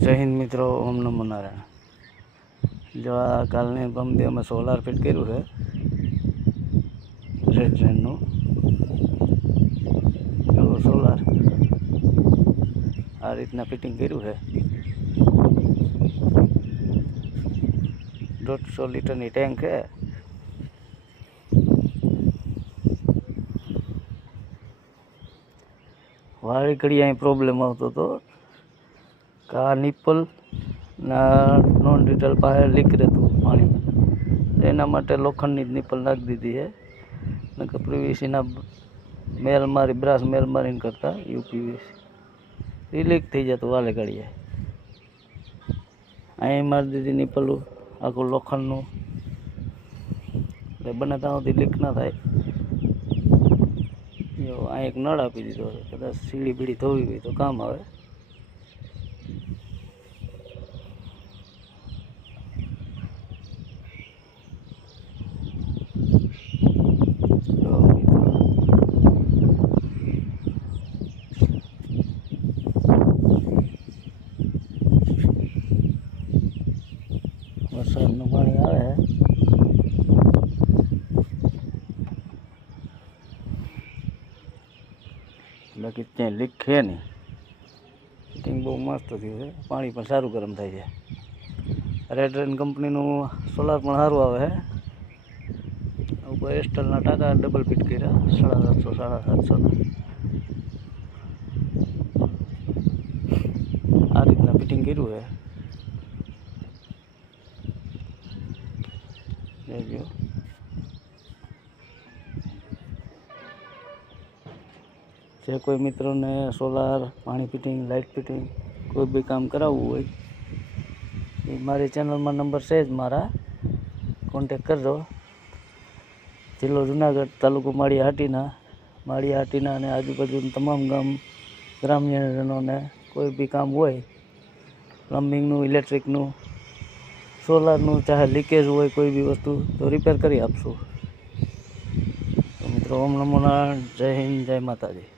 जय हिंद मित्रों, ओम नमो नारायण। जो आ कालने बमदे में सोलार फिट कर्યું है रेड ट्रेनનું सोलार आ રીતના ફિટિંગ કર્યું છે। 150 લીટરની ટેન્ક છે। વાળી ઘડી અહીં પ્રોબ્લેમ આવતો હતો કે આ નિપલ ના નોન ડિટેલ પાસે લીક રહેતું પાણી, એના માટે લોખંડની જ નિપલ નાખી દીધી છે। નકર પીવીસીના મેલ મારી બ્રાસ મેલ મારીને કરતા યુપીવીસી એ લીક થઈ જતું વાલે ઘડીએ। અહીં મારી દીધી નિપલું આખું લોખંડનું, એટલે બને ત્યાં સુધી લીક ના થાય। અહીં એક નળ આપી દીધો છે, કદાચ સીડી બીડી ધોવી હોય તો કામ આવે। વરસાદનું પાણી આવે બાકી ત્યાં લીક છે નહીં। ફિટિંગ બહુ મસ્ત થયું છે, પાણી પણ સારું ગરમ થાય છે। રેડ ટ્રેન કંપનીનું સોલાર પણ સારું આવે છે। ઉપર એસ્ટલના ટાંકા ડબલ ફિટ કર્યા 750 750 આ રીતના ફિટિંગ કર્યું છે। જોજો જે કોઈ મિત્રોને સોલાર, પાણી ફિટિંગ, લાઇટ ફિટિંગ કોઈ બી કામ કરાવવું હોય એ મારી ચેનલમાં નંબર છે જ મારા, કોન્ટેક કરજો। જિલ્લો જુનાગઢ, તાલુકો માળિયા અને આજુબાજુના તમામ ગ્રામ્યજનોને કોઈ બી કામ હોય, પ્લમ્બિંગનું, ઇલેક્ટ્રિકનું, સોલારનું, ચાહે લીકેજ હોય કોઈ બી વસ્તુ તો રિપેર કરી આપશું। તો મિત્રો, ઓમ નમો નારાયણ, જય હિન્દ, જય માતાજી।